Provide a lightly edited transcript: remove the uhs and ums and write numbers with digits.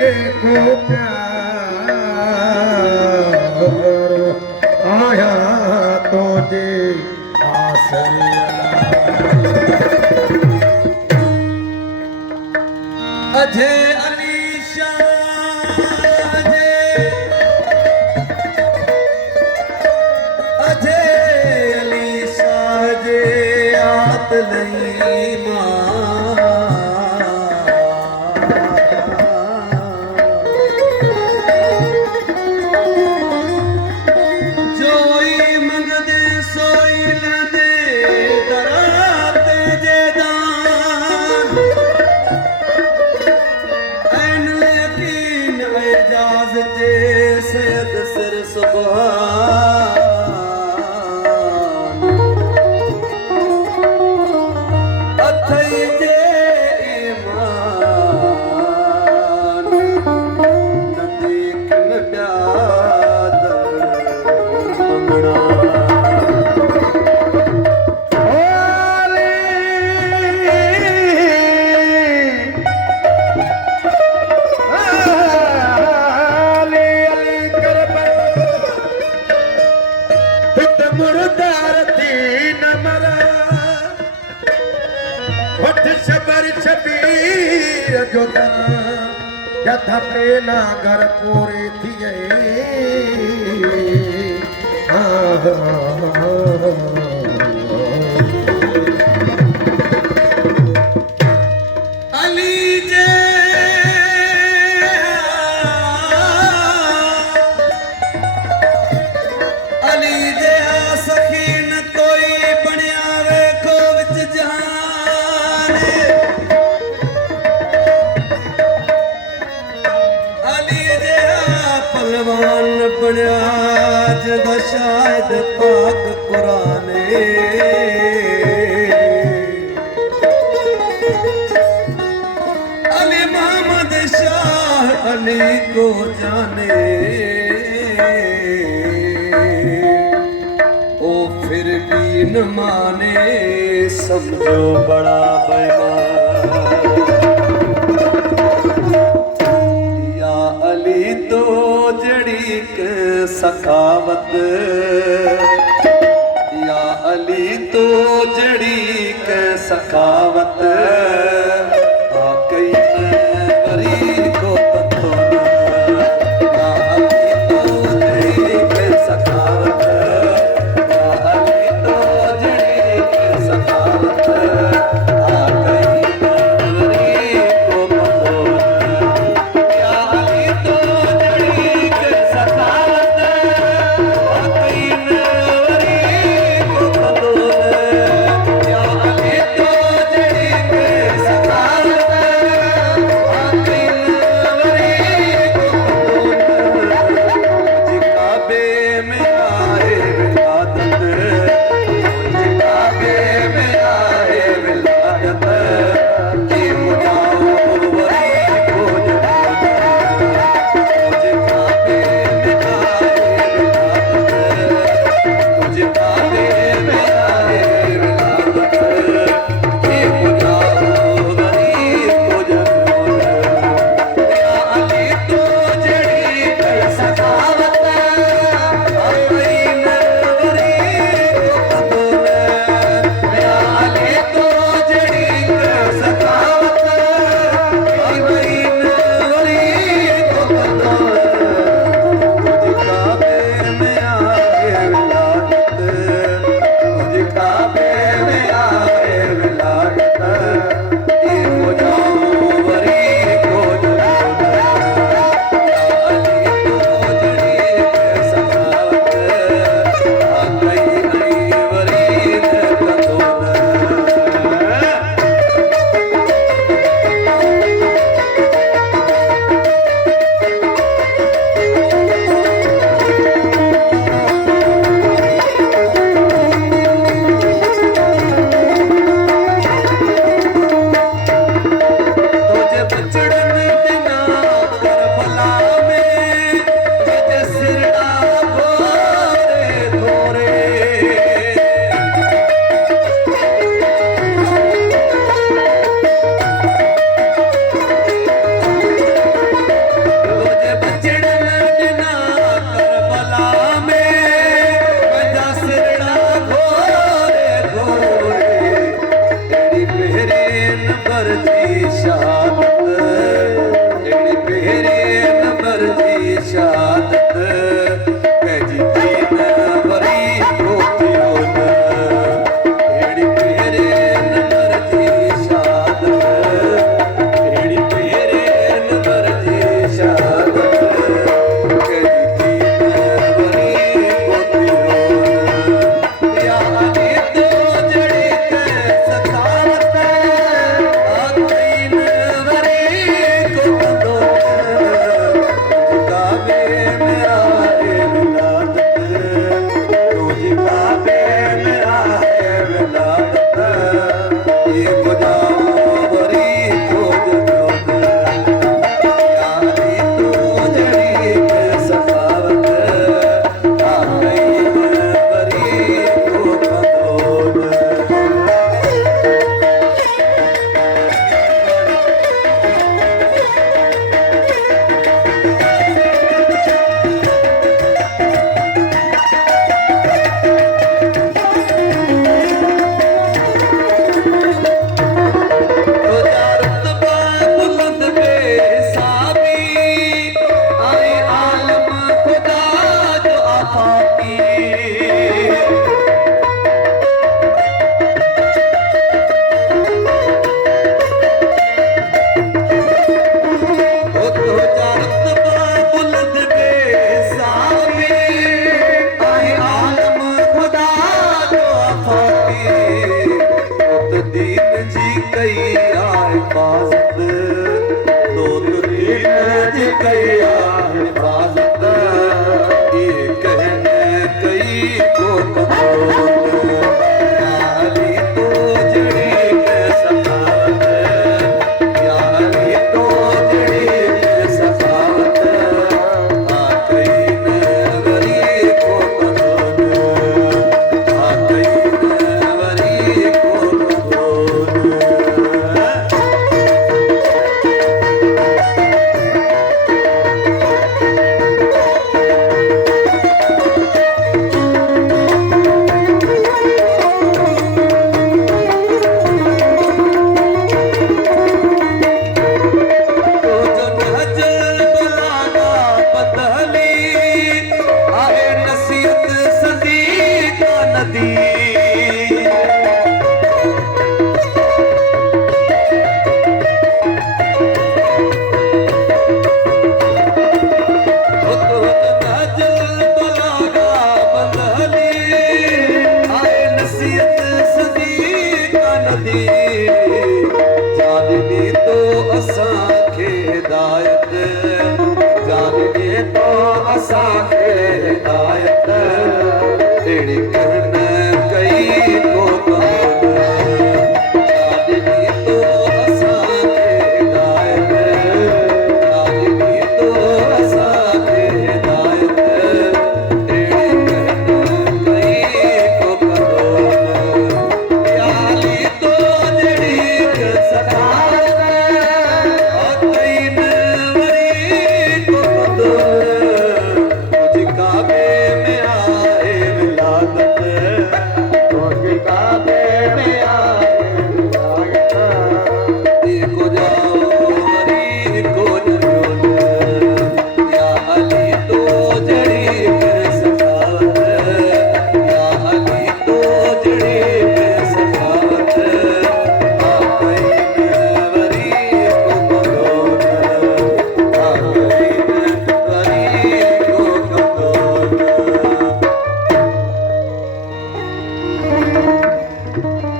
देखो प्यार आया तो जे अजय अली शाह अजय अली शाह जे आत नहीं सैयद सिर सुभान अथई जे ईमान नदीक न प्यादल मंगणा यथा प्रेना घर पूरे थिए अली जे अली जे सखीन कोई बनिया वेखो विच जहान पहलवान बनया जदा शायद पाक कुराने अली मोहम्मद शाह अली को जाने ओ फिर भी न माने समझो बड़ा बेईमान तो जड़ी के सखावत या अली तो जड़ी के सखावत आकई में बरी को तंदोना या अली तो जड़ी के सखावत या अली तो जड़ी के सखावत आकई में बरी को तंदोना शहादत जड़ी पेरे नंबर जी शहादत जी तीन वरी कोतियो जड़ी पेरे नंबर जी शहादत जड़ी पेरे नंबर जी शहादत जी तीन वरी कोतियो या अली तो जड़ी के सखावत आ तीन वरी को काबे में आए विलादत तुझ काबे में आए विलादत ये बुझाओ वरी को जोत यारी तू जड़ी के सखावत आ तीन वरी को कदोद बुलंद बेसाबी आए आलम खुदा जो आफाकी बुलंद बेसाबी आए आलम खुदा जो आफाकी दीन जी कई आए हिफाजत दो दीन जी कई आए हिफाजत ये कहने कई को कबूल याली तो जड़ी के सखावत याली तो जड़ी के सखावत आ कई नवरी को कबूल आ कई नवरी को कबूल तो जो नहजल बलागा बदली आहे नसीहत सदी का नदी नहजल बलागा बदली आहे नसीहत सदी का नदी जालिनी तो असां खे हिदायत